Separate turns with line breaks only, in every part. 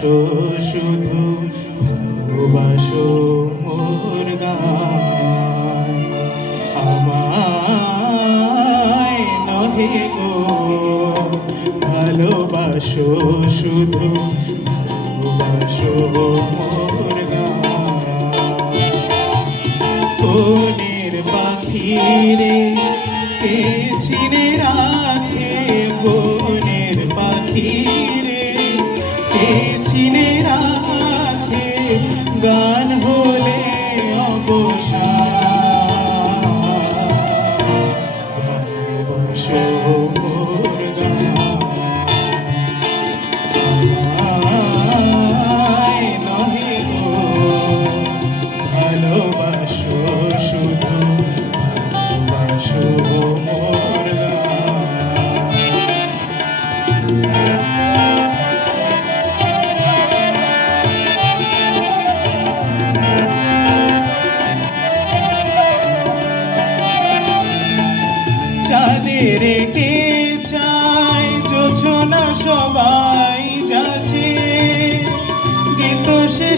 ভালোবাসো শুধু ভালোবাসো মোর গান। নহে গো, ভালোবাসো শুধু ভালোবাসো মোর গান। পাখি রে কে চিনে রাখে?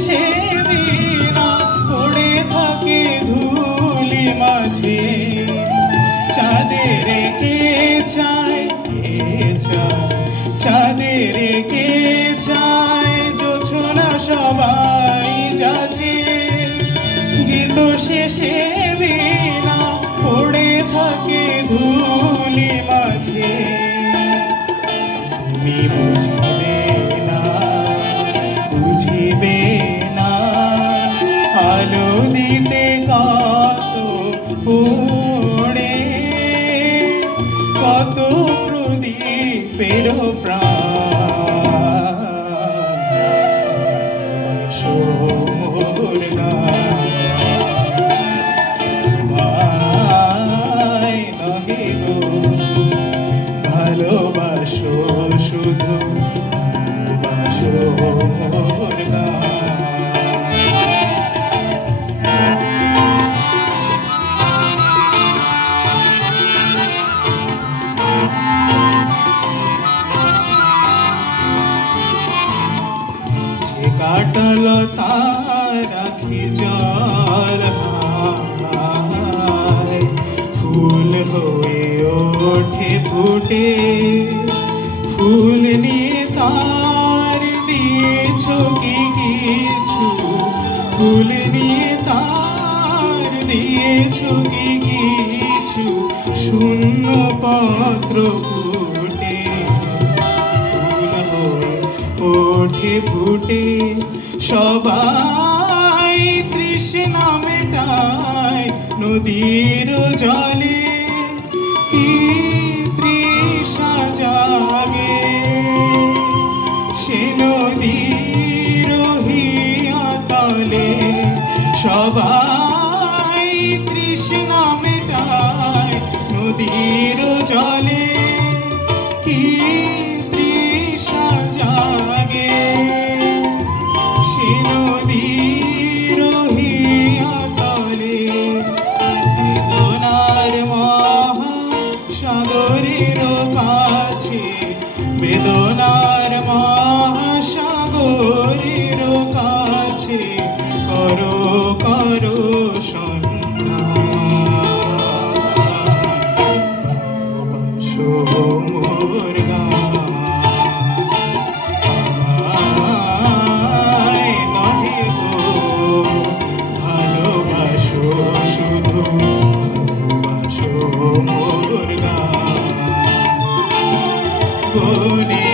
কিন্তু শেষে পড়ে থাকে ধুলি মাঝে। চাঁদের কে চায় চাঁদের কে চায় জোছনা সবাই যাচ্ছে। গীত শেষে বিনা ওঠে ফুটে ফুল নিয়ে তার দিয়েছ কি কিছু? ফুল নিয়ে তার দিয়েছ কি কিছু? শূন্য পত্র ফুটে ফুল ওঠে ফুটে সবাই তৃষ্ণা মেটায় নদীর জলে। নদীর জলে কি তৃষা জাগে? সে নদীর তলে বেদনার মহা কাছে বেদনার Guni